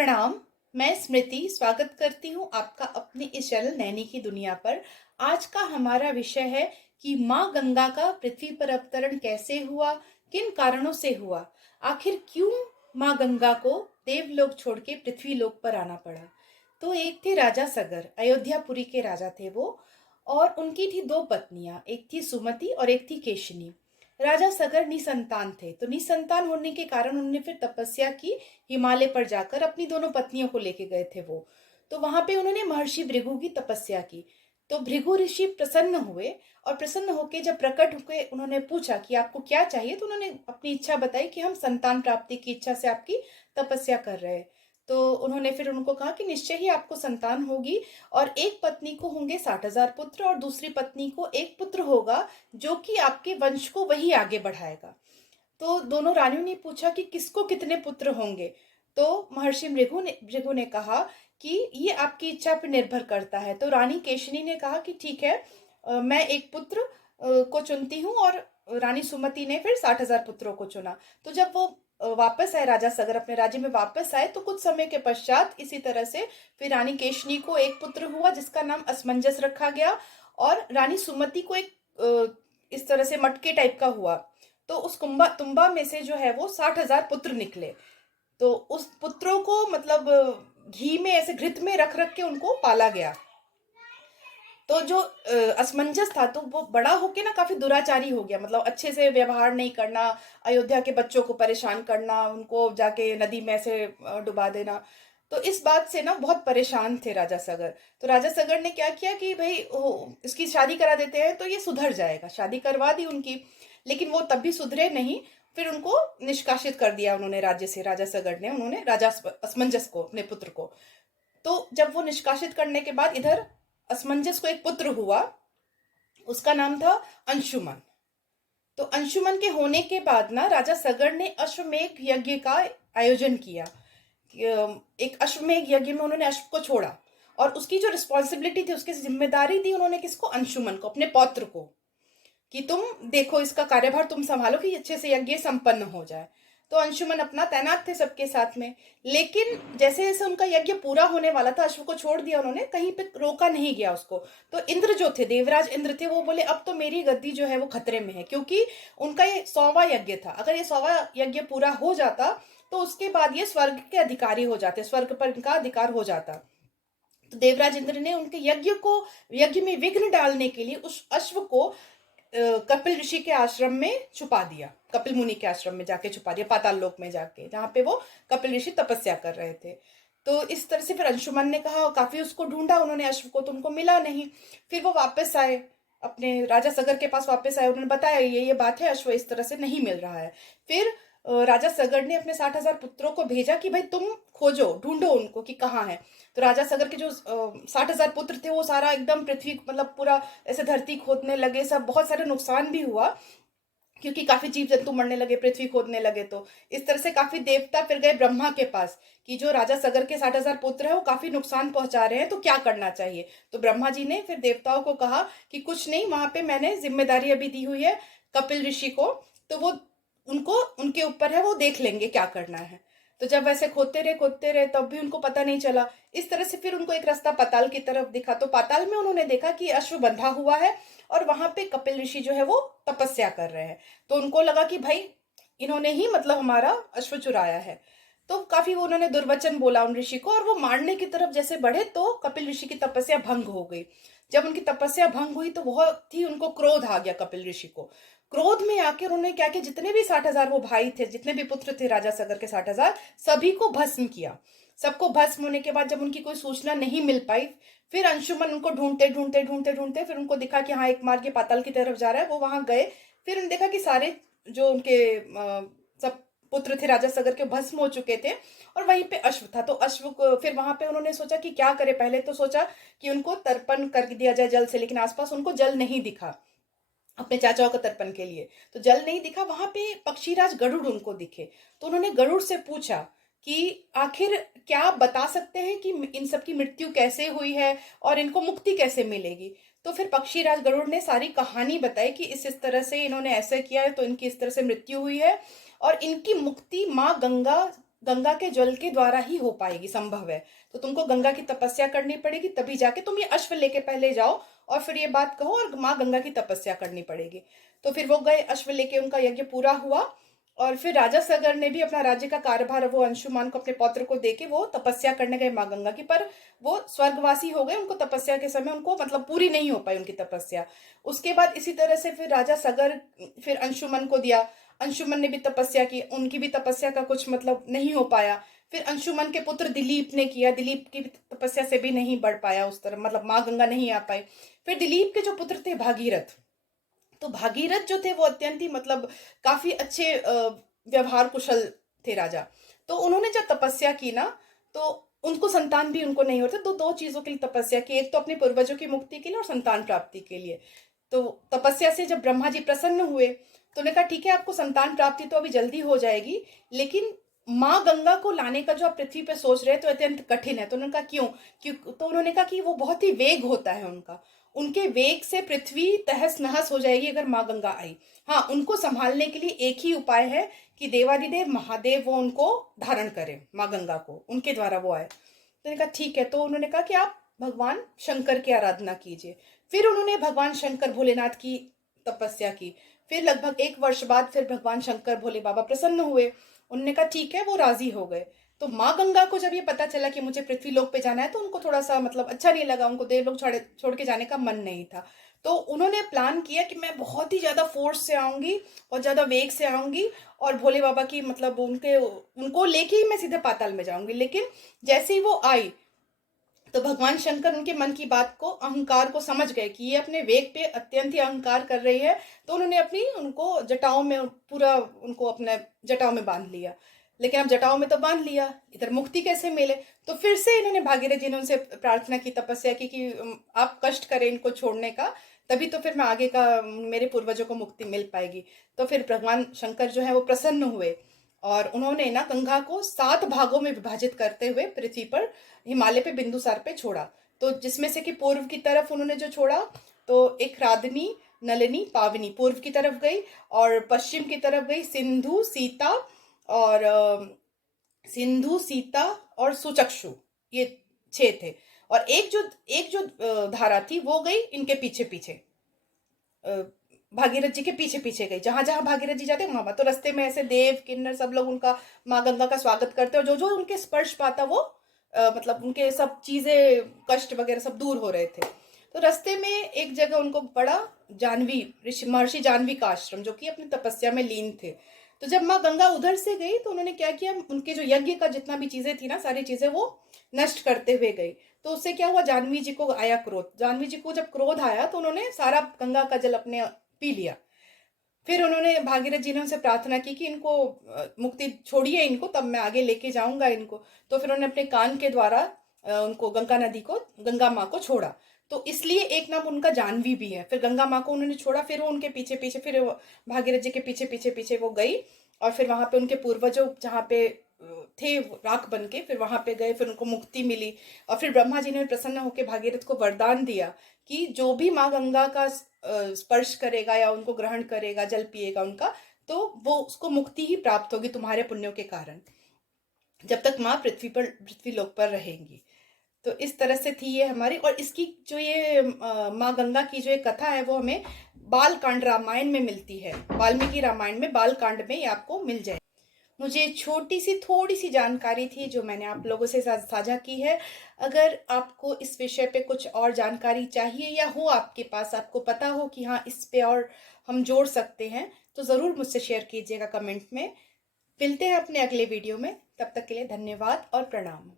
प्रणाम। मैं स्मृति स्वागत करती हूँ आपका अपने इस चैनल नैनी की दुनिया पर। आज का हमारा विषय है कि माँ गंगा का पृथ्वी पर अवतरण कैसे हुआ, किन कारणों से हुआ, आखिर क्यों माँ गंगा को देवलोक छोड़ के पृथ्वी लोक पर आना पड़ा। तो एक थे राजा सगर, अयोध्यापुरी के राजा थे वो, और उनकी थी दो पत्नियां, एक थी सुमति और एक थी केशनी। राजा सगर निसंतान थे, तो निसंतान होने के कारण उन्होंने फिर तपस्या की, हिमालय पर जाकर अपनी दोनों पत्नियों को लेके गए थे वो। तो वहां पे उन्होंने महर्षि भृगु की तपस्या की। तो भृगु ऋषि प्रसन्न हुए, और प्रसन्न होकर जब प्रकट होकर उन्होंने पूछा कि आपको क्या चाहिए, तो उन्होंने अपनी इच्छा बताई कि हम संतान प्राप्ति की इच्छा से आपकी तपस्या कर रहे हैं। तो उन्होंने फिर उनको कहा कि निश्चय ही आपको संतान होगी, और एक पत्नी को होंगे 60,000 पुत्र और दूसरी पत्नी को एक पुत्र होगा, जो कि आपके वंश को वही आगे बढ़ाएगा। तो दोनों रानियों ने पूछा कि किसको कितने पुत्र होंगे। तो महर्षि भृगु ने कहा कि ये आपकी इच्छा पर निर्भर करता है। तो रानी केशनी ने कहा कि ठीक है, मैं एक पुत्र को चुनती हूँ, और रानी सुमति ने फिर 60,000 पुत्रों को चुना। तो जब वो वापस आए, राजा सगर अपने राज्य में वापस आए, तो कुछ समय के पश्चात इसी तरह से फिर रानी केशनी को एक पुत्र हुआ जिसका नाम असमंजस रखा गया, और रानी सुमति को एक इस तरह से मटके टाइप का हुआ। तो उस कुंभा तुम्बा में से जो है वो 60,000 पुत्र निकले। तो उस पुत्रों को मतलब घी में ऐसे घृत में रख रख के उनको पाला गया। तो जो असमंजस था, तो वो बड़ा होके ना काफी दुराचारी हो गया, मतलब अच्छे से व्यवहार नहीं करना, अयोध्या के बच्चों को परेशान करना, उनको जाके नदी में ऐसे डुबा देना। तो इस बात से ना बहुत परेशान थे राजा सगर। तो राजा सगर ने क्या किया कि भाई इसकी शादी करा देते हैं तो ये सुधर जाएगा। शादी करवा दी उनकी, लेकिन वो तब भी सुधरे नहीं। फिर उनको निष्कासित कर दिया उन्होंने राज्य से। राजा सगर ने, उन्होंने राजा असमंजस को, अपने पुत्र को। तो जब वो निष्कासित करने के बाद इधर असमंजस को एक पुत्र हुआ, उसका नाम था अंशुमन। तो अंशुमन के होने के बाद ना राजा सगर ने अश्वमेध यज्ञ का आयोजन किया। एक अश्वमेध यज्ञ में उन्होंने अश्व को छोड़ा, और उसकी जो रिस्पॉन्सिबिलिटी थी, उसकी जिम्मेदारी दी उन्होंने किसको, अंशुमन को, अपने पौत्र को, कि तुम देखो इसका कार्यभार तुम संभालो कि अच्छे से यज्ञ संपन्न हो जाए। तो अंशुमन अपना तैनात थे सबके साथ में। लेकिन जैसे जैसे उनका यज्ञ पूरा होने वाला था, अश्व को छोड़ दिया उन्होंने, कहीं पे रोका नहीं गया उसको। तो इंद्र जो थे, देवराज इंद्र थे, वो बोले अब तो मेरी गद्दी जो है वो खतरे में है, क्योंकि उनका ये 100वां यज्ञ था। अगर ये 100वां यज्ञ पूरा हो जाता तो उसके बाद ये स्वर्ग के अधिकारी हो जाते, स्वर्ग पर इनका अधिकार हो जाता। तो देवराज इंद्र ने उनके यज्ञ में विघ्न डालने के लिए उस अश्व को कपिल ऋषि के आश्रम में छुपा दिया, कपिल मुनि के आश्रम में जाके छुपा दिया, पाताल लोक में जाके, जहाँ पे वो कपिल ऋषि तपस्या कर रहे थे। तो इस तरह से फिर अंशुमन ने कहा, काफी उसको ढूंढा उन्होंने अश्व को, तो उनको मिला नहीं। फिर वो वापस आए, अपने राजा सगर के पास वापस आए, उन्होंने बताया ये बात है, अश्व इस तरह से नहीं मिल रहा है। फिर राजा सगर ने अपने 60,000 पुत्रों को भेजा कि भाई तुम खोजो, ढूंढो उनको कि कहाँ है। तो राजा सगर के जो 60,000 पुत्र थे, वो सारा एकदम पृथ्वी, मतलब पूरा ऐसे धरती खोदने लगे, सब बहुत सारे नुकसान भी हुआ, क्योंकि काफी जीव जंतु मरने लगे, पृथ्वी खोदने लगे। तो इस तरह से काफी देवता फिर गए ब्रह्मा के पास कि जो राजा सगर के 60,000 पुत्र है वो काफी नुकसान पहुंचा रहे हैं, तो क्या करना चाहिए। तो ब्रह्मा जी ने फिर देवताओं को कहा कि कुछ नहीं, वहां पे मैंने जिम्मेदारी अभी दी हुई है कपिल ऋषि को, तो वो उनको, उनके ऊपर है, वो देख लेंगे क्या करना है। तो जब वैसे खोदते रहे तब भी उनको पता नहीं चला। इस तरह से फिर उनको एक रास्ता पाताल की तरफ दिखा। तो पाताल में उन्होंने देखा कि अश्व बंधा हुआ है, और वहां पे कपिल ऋषि जो है वो तपस्या कर रहे हैं। तो उनको लगा कि भाई इन्होंने ही मतलब हमारा अश्व चुराया है। तो काफी वो उन्होंने दुर्वचन बोला उन ऋषि को, और वो मारने की तरफ जैसे बढ़े तो कपिल ऋषि की तपस्या भंग हो गई। जब उनकी तपस्या भंग हुई तो बहुत ही उनको क्रोध आ गया कपिल ऋषि को। क्रोध में आकर उन्होंने क्या किया, जितने भी 60,000 वो भाई थे, जितने भी पुत्र थे राजा सगर के 60,000, सभी को भस्म किया। सबको भस्म होने के बाद जब उनकी कोई सूचना नहीं मिल पाई, फिर अंशुमन उनको ढूंढते फिर उनको दिखा कि हाँ एक मार्ग के पाताल की तरफ जा रहा है। वो वहां गए, फिर उन्होंने देखा कि सारे जो उनके सब पुत्र थे राजा सगर के भस्म हो चुके थे, और वहीं पे अश्व था। तो अश्व को फिर वहां पे उन्होंने सोचा कि क्या करे। पहले तो सोचा कि उनको तर्पण कर दिया जाए जल से, लेकिन आसपास उनको जल नहीं दिखा अपने चाचाओं का तर्पण के लिए। तो जल नहीं दिखा, वहां पे पक्षीराज गरुड़ उनको दिखे। तो उन्होंने गरुड़ से पूछा कि आखिर क्या आप बता सकते हैं कि इन सब की मृत्यु कैसे हुई है और इनको मुक्ति कैसे मिलेगी। तो फिर पक्षीराज गरुड़ ने सारी कहानी बताई कि इस तरह से इन्होंने ऐसे किया है, तो इनकी इस तरह से मृत्यु हुई है, और इनकी मुक्ति माँ गंगा गंगा के जल के द्वारा ही हो पाएगी, संभव है। तो तुमको गंगा की तपस्या करनी पड़ेगी, तभी जाके तुम ये अश्व लेके पहले जाओ और फिर ये बात कहो और माँ गंगा की तपस्या करनी पड़ेगी। तो फिर वो गए अश्व लेके, उनका यज्ञ पूरा हुआ और फिर राजा सगर ने भी अपना राज्य का कार्यभार वो अंशुमान को, अपने पौत्र को देके वो तपस्या करने गए माँ गंगा की, पर वो स्वर्गवासी हो गए। उनको तपस्या के समय उनको मतलब पूरी नहीं हो पाई उनकी तपस्या। उसके बाद इसी तरह से फिर राजा सगर फिर अंशुमन को दिया। अंशुमन ने भी तपस्या की, उनकी भी तपस्या का कुछ मतलब नहीं हो पाया। फिर अंशुमन के पुत्र दिलीप ने किया, दिलीप की तपस्या से भी नहीं बढ़ पाया उस तरह, मतलब माँ गंगा नहीं आ पाई। फिर दिलीप के जो पुत्र थे भागीरथ, तो भागीरथ जो थे वो अत्यंत ही मतलब काफी अच्छे व्यवहार कुशल थे राजा। तो उन्होंने जब तपस्या की ना, तो उनको संतान भी उनको नहीं होते, तो दो चीजों के लिए तपस्या की, एक तो अपने पूर्वजों की मुक्ति के लिए और संतान प्राप्ति के लिए। तो तपस्या से जब ब्रह्मा जी प्रसन्न हुए तो उन्होंने कहा ठीक है, आपको संतान प्राप्ति तो अभी जल्दी हो जाएगी, लेकिन माँ गंगा को लाने का जो आप पृथ्वी पे सोच रहे हैं तो अत्यंत कठिन है। तो उन्होंने कहा क्यों? क्यों? तो उन्होंने कहा कि वो बहुत ही वेग होता है उनका, उनके वेग से पृथ्वी तहस नहस हो जाएगी अगर माँ गंगा आई। हाँ, उनको संभालने के लिए एक ही उपाय है कि देवादिदेव महादेव वो उनको धारण करें, माँ गंगा को, उनके द्वारा वो आए। तो उन्होंने कहा ठीक है। तो उन्होंने कहा कि आप भगवान शंकर की आराधना कीजिए। फिर उन्होंने भगवान शंकर भोलेनाथ की तपस्या की। फिर लगभग 1 वर्ष बाद फिर भगवान शंकर भोले बाबा प्रसन्न हुए। उन्होंने कहा ठीक है, वो राजी हो गए। तो माँ गंगा को जब ये पता चला कि मुझे पृथ्वी लोक पे जाना है, तो उनको थोड़ा सा मतलब अच्छा नहीं लगा, उनको देवलोक छोड़ के जाने का मन नहीं था। तो उन्होंने प्लान किया कि मैं बहुत ही ज्यादा फोर्स से आऊंगी और ज्यादा वेग से आऊंगी और भोले बाबा की मतलब उनके उनको लेके ही मैं सीधे पाताल में जाऊंगी। लेकिन जैसे ही वो आई तो भगवान शंकर उनके मन की बात को, अहंकार को समझ गए कि ये अपने वेग पे अत्यंत ही अहंकार कर रही है। तो उन्होंने अपनी उनको जटाओं में पूरा उनको अपने जटाओं में बांध लिया। लेकिन अब जटाओं में तो बांध लिया, इधर मुक्ति कैसे मिले? तो फिर से इन्होंने भागीरथ जी ने उनसे प्रार्थना की, तपस्या की कि आप कष्ट करें इनको छोड़ने का, तभी तो फिर मैं आगे का मेरे पूर्वजों को मुक्ति मिल पाएगी। तो फिर भगवान शंकर जो है वो प्रसन्न हुए और उन्होंने ना गंगा को 7 भागों में विभाजित करते हुए पृथ्वी पर हिमालय पे बिंदुसार पे छोड़ा। तो जिसमें से कि पूर्व की तरफ उन्होंने जो छोड़ा, तो एक राधनी, नलिनी, पावनी पूर्व की तरफ गई, और पश्चिम की तरफ गई सिंधु, सीता और सिंधु, सीता और सुचक्षु, ये 6 थे। और एक जो धारा थी वो गई इनके पीछे पीछे, भागीरथ जी के पीछे पीछे गई। जहां जहां भागीरथ जी जाते वहां, तो रास्ते में ऐसे देव किन्नर सब लोग उनका, माँ गंगा का स्वागत करते और जो जो उनके स्पर्श पाता वो मतलब उनके सब चीजें, कष्ट वगैरह सब दूर हो रहे थे। तो रास्ते में एक जगह उनको पड़ा जानवी ऋषि, महर्षि जानवी का आश्रम, जो कि अपनी तपस्या में लीन थे। तो जब माँ गंगा उधर से गई तो उन्होंने क्या किया, उनके जो यज्ञ का जितना भी चीजें थी ना, सारी चीजें वो नष्ट करते हुए गई। तो उससे क्या हुआ, जानवी जी को आया क्रोध। जानवी जी को जब क्रोध आया तो उन्होंने सारा गंगा का जल अपने पी लिया। फिर उन्होंने, भागीरथ जी ने उनसे प्रार्थना की कि इनको मुक्ति छोड़िए इनको, तब मैं आगे लेके जाऊंगा इनको। तो फिर उन्होंने अपने कान के द्वारा उनको गंगा नदी को, गंगा माँ को छोड़ा। तो इसलिए एक नाम उनका जानवी भी है। फिर गंगा माँ को उन्होंने छोड़ा, फिर वो उनके पीछे पीछे, फिर भागीरथ जी के पीछे पीछे पीछे वो गई। और फिर वहां पे उनके पूर्वजों जहाँ पे थे राख बन के, फिर वहां पे गए, फिर उनको मुक्ति मिली। और फिर ब्रह्मा जी ने प्रसन्न होकर भागीरथ को वरदान दिया कि जो भी माँ गंगा का स्पर्श करेगा या उनको ग्रहण करेगा, जल पिएगा उनका, तो वो उसको मुक्ति ही प्राप्त होगी तुम्हारे पुण्यों के कारण, जब तक माँ पृथ्वी लोक पर रहेंगी। तो इस तरह से थी ये हमारी। और इसकी जो ये माँ गंगा की जो एक कथा है वो हमें बाल कांड रामायण में मिलती है। वाल्मीकि रामायण में बाल कांड में ये आपको मिल जाए। मुझे छोटी सी थोड़ी सी जानकारी थी जो मैंने आप लोगों से साझा की है। अगर आपको इस विषय पे कुछ और जानकारी चाहिए या हो आपके पास, आपको पता हो कि हाँ इस पे और हम जोड़ सकते हैं, तो ज़रूर मुझसे शेयर कीजिएगा कमेंट में। मिलते हैं अपने अगले वीडियो में, तब तक के लिए धन्यवाद और प्रणाम।